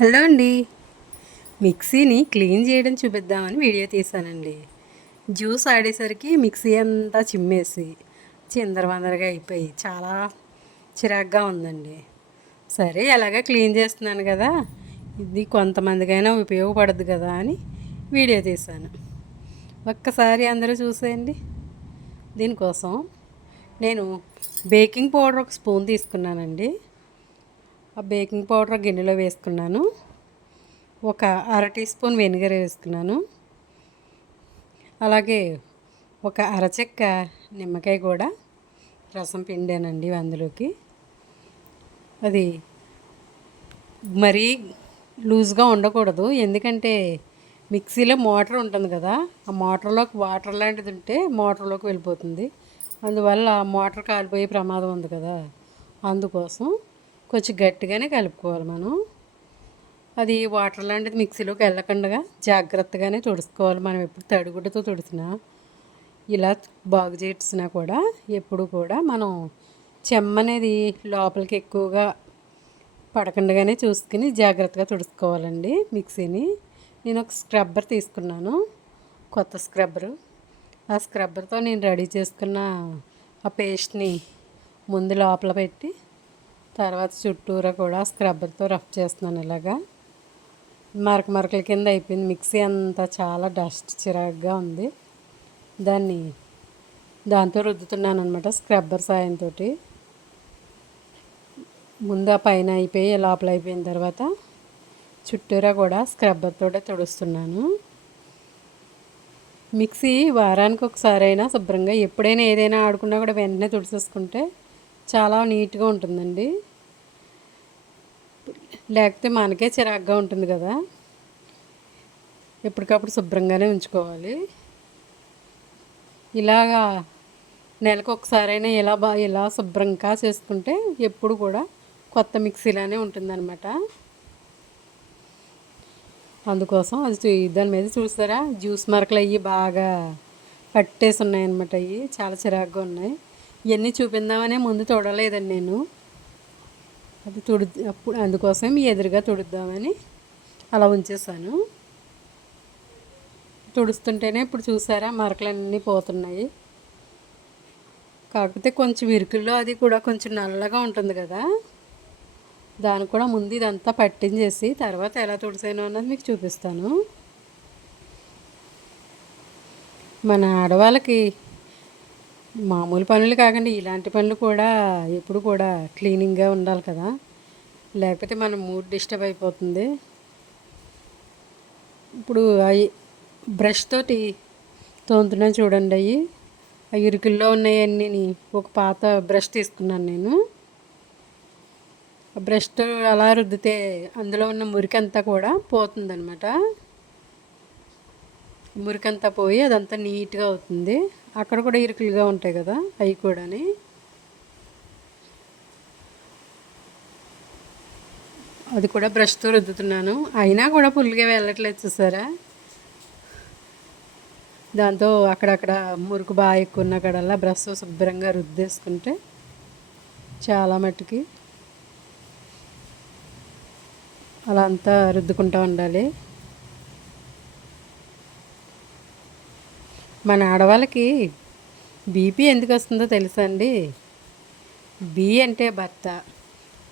Hello అండి. మిక్సీని clean చేయడం చూపిద్దామని వీడియో తీశానండి జ్యూస్ ఆడేసరికి మిక్సీ అంతా చిమ్మేసి చిందరవందరగా అయిపోయి చాలా చిరాగ్గా ఉందండి. సరే ఎలాగ క్లీన్ చేస్తున్నాను కదా? ఇది కొంతమందికైనా ఉపయోగపడదు కదా అని వీడియో తీశాను ఒక్కసారి అందరూ చూసేయండి. దీనికోసం నేను బేకింగ్ పౌడర్ ఒక స్పూన్ తీసుకున్నానండి. ఆ బేకింగ్ పౌడర్ గిన్నెలో వేసుకున్నాను. ఒక అర టీ స్పూన్ వెనిగర్ వేసుకున్నాను. అలాగే ఒక అరచెక్క నిమ్మకాయ కూడా రసం పిండానండి అందులోకి. అది మరీ లూజ్గా ఉండకూడదు. ఎందుకంటే మిక్సీలో మోటార్ ఉంటుంది కదా ఆ మోటార్లోకి వాటర్ లాంటిది ఉంటే మోటార్లోకి వెళ్ళిపోతుంది. అందువల్ల మోటార్ కాలిపోయే ప్రమాదం ఉంది కదా. అందుకోసం కొంచెం గట్టిగానే కలుపుకోవాలి మనం. అది వాటర్ లాంటిది మిక్సీలోకి వెళ్ళకుండా జాగ్రత్తగానే తుడుచుకోవాలి మనం. ఎప్పుడు తడిగుడ్డతో తుడిచినా ఇలా బాగు చేసినా కూడా ఎప్పుడు కూడా మనం చెమ్మ అనేది లోపలికి ఎక్కువగా పడకుండానే చూసుకుని జాగ్రత్తగా తుడుచుకోవాలండి మిక్సీని. నేను ఒక స్క్రబ్బర్ తీసుకున్నాను కొత్త స్క్రబ్బరు. ఆ స్క్రబ్బర్తో నేను రెడీ చేసుకున్న ఆ పేస్ట్ని ముందు లోపల పెట్టి తర్వాత చుట్టూరా కూడా స్క్రబ్బర్తో రఫ్ చేస్తున్నాను ఇలాగా. మరక మరకల కింద అయిపోయింది. మిక్సీ అంతా చాలా డస్ట్ చిరాగ్గా ఉంది. దాన్ని దాంతో రుద్దుతున్నాను అనమాట స్క్రబ్బర్ సాయంతో ముందు ఆ పైన అయిపోయి లోపల అయిపోయిన తర్వాత చుట్టూరా కూడా స్క్రబ్బర్తో తుడుస్తున్నాను. మిక్సీ వారానికి ఒకసారైనా శుభ్రంగా ఎప్పుడైనా ఏదైనా ఆడుకున్నా కూడా వెంటనే తుడిచేసుకుంటే చాలా నీట్గా ఉంటుందండి. లేకపోతే మనకే చిరాగ్గా ఉంటుంది కదా. ఎప్పటికప్పుడు శుభ్రంగానే ఉంచుకోవాలి. ఇలాగా నెలకు ఒకసారైనా ఇలా బా ఇలా శుభ్రంగా చేసుకుంటే ఎప్పుడు కూడా కొత్త మిక్సీలానే ఉంటుందన్నమాట. అందుకోసం అది దాని మీద చూస్తారా జ్యూస్ మరకలు అయ్యి బాగా పట్టేసి ఉన్నాయన్నమాట అవి చాలా చిరాగ్గా ఉన్నాయి. ఇవన్నీ చూపిందామనే ముందు చూడలేదండి నేను. అది తుడు అప్పుడు అందుకోసం ఎదురుగా తుడుద్దామని అలా ఉంచేసాను తుడుస్తుంటేనే ఇప్పుడు చూసారా మరకలన్నీ పోతున్నాయి. కాకపోతే కొంచెం ఇరుకుల్లో అది కూడా కొంచెం నల్లగా ఉంటుంది కదా. దాన్ని కూడా ముందు ఇదంతా పట్టించేసి తర్వాత ఎలా తుడిసాను అన్నది మీకు చూపిస్తాను. మన ఆడవాళ్ళకి మామూలు పనులు కాకుండా. ఇలాంటి పనులు కూడా ఎప్పుడు కూడా క్లీనింగ్గా ఉండాలి కదా. లేకపోతే మన మూడ్ డిస్టర్బ్ అయిపోతుంది. ఇప్పుడు అవి బ్రష్ తోటి తోముతున్నాను చూడండి. అవి ఆ ఇరుకుల్లో ఉన్నాయన్నీ ఒక పాత బ్రష్ తీసుకున్నాను నేను. ఆ బ్రష్తో అలా రుద్దితే అందులో ఉన్న మురికంతా కూడా పోతుందన్నమాట. మురికంతా పోయి అదంతా నీట్గా అవుతుంది. అక్కడ కూడా ఇరుకులుగా ఉంటాయి కదా అవి కూడాని. అది కూడా బ్రష్తో రుద్దుతున్నాను. అయినా కూడా పుల్లిగా వెళ్ళట్లేదు చూసారా? దాంతో అక్కడక్కడ మురుకు బాగా ఎక్కువ ఉన్న కడల్లా బ్రష్ శుభ్రంగా రుద్దేసుకుంటే చాలా మట్టుకి అలా అంతా రుద్దుకుంటూ ఉండాలి. మన ఆడవాళ్ళకి బీపీ ఎందుకు వస్తుందో తెలుసా అండి? బి అంటే భర్త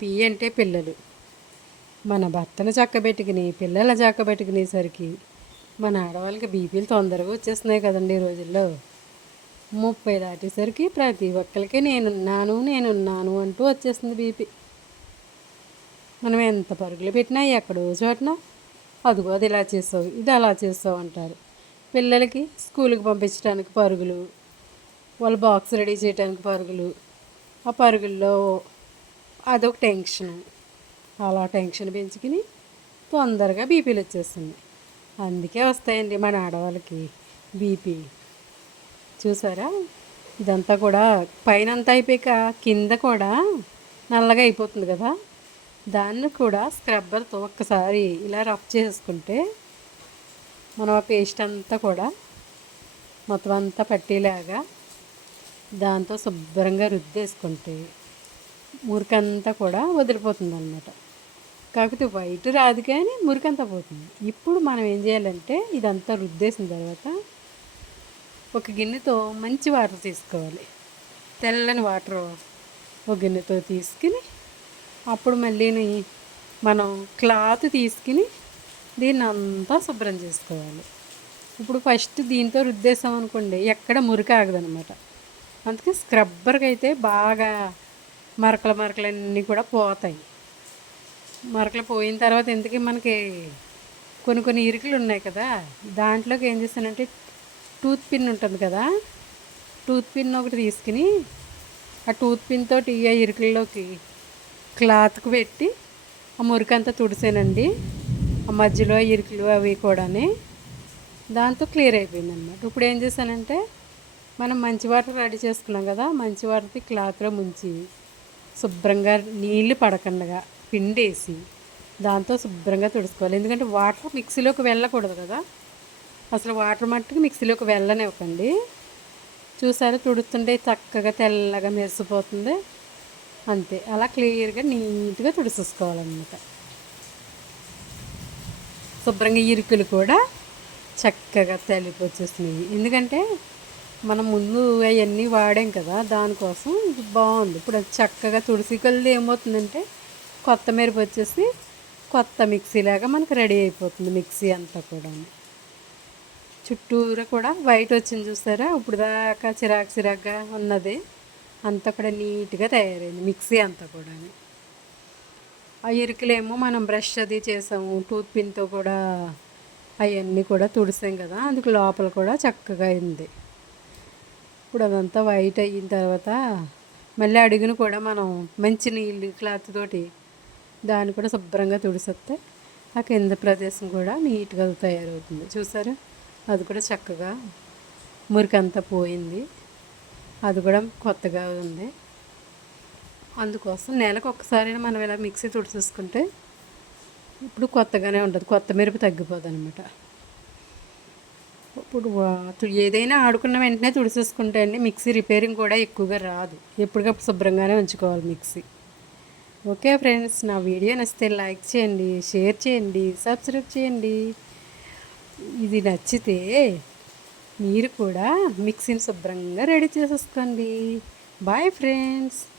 పి అంటే పిల్లలు. మన భర్తను చక్కబెట్టుకుని పిల్లల చక్కబెట్టుకునేసరికి మన ఆడవాళ్ళకి బీపీలు తొందరగా వచ్చేస్తున్నాయి కదండి ఈ రోజుల్లో. ముప్పై దాటేసరికి ప్రతి ఒక్కరికి నేనున్నాను నేనున్నాను అంటూ వచ్చేస్తుంది బీపీ. మనం ఎంత పరుగులు పెట్టినా ఎక్కడో చోటన అదిగో అది ఇలా చేస్తావు ఇది అలా చేసావు అంటారు. పిల్లలకి స్కూల్కి పంపించడానికి పరుగులు వాళ్ళ బాక్స్ రెడీ చేయడానికి పరుగులు. ఆ పరుగుల్లో అదొక టెన్షన్. అలా టెన్షన్ పెంచుకుని తొందరగా బీపీలు వచ్చేస్తుంది అందుకే వస్తాయండి మన ఆడవాళ్ళకి బీపీ. చూసారా? ఇదంతా కూడా పైన అంతా అయిపోయాక కింద కూడా నల్లగా అయిపోతుంది కదా? దాన్ని కూడా స్క్రబ్బర్తో ఒక్కసారి ఇలా రఫ్ చేసుకుంటే మనం ఆ పేస్ట్ అంతా కూడా మొత్తం అంతా పట్టేలాగా దాంతో శుభ్రంగా రుద్దేసుకుంటే మురికంతా కూడా వదిలిపోతుంది అనమాట కాకపోతే వైట్ రాదు కానీ మురికంతా పోతుంది. ఇప్పుడు మనం ఏం చేయాలంటే ఇదంతా రుద్దేసిన తర్వాత ఒక గిన్నెతో మంచి వాటర్ తీసుకోవాలి. తెల్లని వాటర్ ఒక గిన్నెతో తీసుకుని అప్పుడు మళ్ళీ మనం క్లాత్ తీసుకుని దీన్ని అంతా శుభ్రం చేసుకోవాలి. ఇప్పుడు ఫస్ట్ దీంతో రుద్దేసాం అనుకోండి ఎక్కడ మురికి ఆగదనమాట. అందుకే స్క్రబ్బర్కి అయితే బాగా మరకలు మరకలన్నీ కూడా పోతాయి. మరకలు పోయిన తర్వాత ఎందుకు మనకి కొన్ని కొన్ని ఇరుకులు ఉన్నాయి కదా దాంట్లోకి ఏం చేస్తానంటే టూత్ పిన్ ఉంటుంది కదా టూత్ పిన్ ఒకటి తీసుకుని ఆ టూత్ పిన్ తోటి ఆ ఇరుకుల్లోకి క్లాత్కి పెట్టి ఆ మురికంతా తుడిసానండి. మధ్యలో ఇరుకులు అవి కూడాని దాంతో క్లియర్ అయిపోయింది అనమాట ఇప్పుడు ఏం చేశానంటే మనం మంచి వాటర్ రెడీ చేసుకున్నాం కదా మంచి వాటర్ది క్లాత్లో ముంచి శుభ్రంగా నీళ్ళు పడకుండా పిండేసి దాంతో శుభ్రంగా తుడుచుకోవాలి. ఎందుకంటే వాటర్ మిక్సీలోకి వెళ్ళకూడదు కదా. అసలు వాటర్ మట్టుకు మిక్సీలోకి వెళ్ళనివ్వకండి. చూసారు తుడుస్తుంటే చక్కగా తెల్లగా మెరిసిపోతుంది. అంతే. అలా క్లియర్గా నీట్గా తుడిచేసుకోవాలన్నమాట శుభ్రంగా ఇరుకులు కూడా చక్కగా తెలిపి వచ్చేసినాయి ఎందుకంటే మనం ముందు అవన్నీ వాడాం కదా దానికోసం బాగుంది. ఇప్పుడు అది చక్కగా తుడిసి కొలిది ఏమవుతుందంటే కొత్త మెరుపు వచ్చేసి కొత్త మిక్సీ లాగా మనకు రెడీ అయిపోతుంది మిక్సీ అంతా కూడా చుట్టూరా కూడా వైట్ వచ్చింది చూస్తారా? ఇప్పుడు దాకా చిరాకు చిరాకుగా ఉన్నది. అంతా కూడా నీట్గా తయారైంది మిక్సీ అంతా కూడా ఆ ఇరుకులేమో మనం బ్రష్ అది చేసాము టూత్ పిన్తో కూడా అవన్నీ కూడా తుడిసాం కదా అందుకు లోపల కూడా చక్కగా అయింది. ఇప్పుడు అదంతా వైట్ అయిన తర్వాత మళ్ళీ అడుగును కూడా మనం మంచి నీళ్ళు క్లాత్ తోటి దాన్ని కూడా శుభ్రంగా తుడిసేస్తే ఆ కింద ప్రదేశం కూడా నీట్గా తయారవుతుంది. చూసారా? అది కూడా చక్కగా మురికంతా పోయింది. అది కూడా కొత్తగా ఉంది. అందుకోసం నెలకు ఒక్కసారైనా మనం ఇలా మిక్సీ తుడిచేసుకుంటే ఇప్పుడు కొత్తగానే ఉంటుంది. కొత్త మెరుపు తగ్గిపోదు అనమాట ఇప్పుడు వా- ఏదైనా ఆడుకున్న వెంటనే తుడిసేసుకుంటే అండి మిక్సీ రిపేరింగ్ కూడా ఎక్కువగా రాదు. ఎప్పటికప్పుడు శుభ్రంగానే ఉంచుకోవాలి మిక్సీ. ఓకే ఫ్రెండ్స్ నా వీడియో నచ్చితే లైక్ చేయండి షేర్ చేయండి సబ్స్క్రైబ్ చేయండి. ఇది నచ్చితే మీరు కూడా మిక్సీని శుభ్రంగా రెడీ చేసేసుకోండి. Bye friends.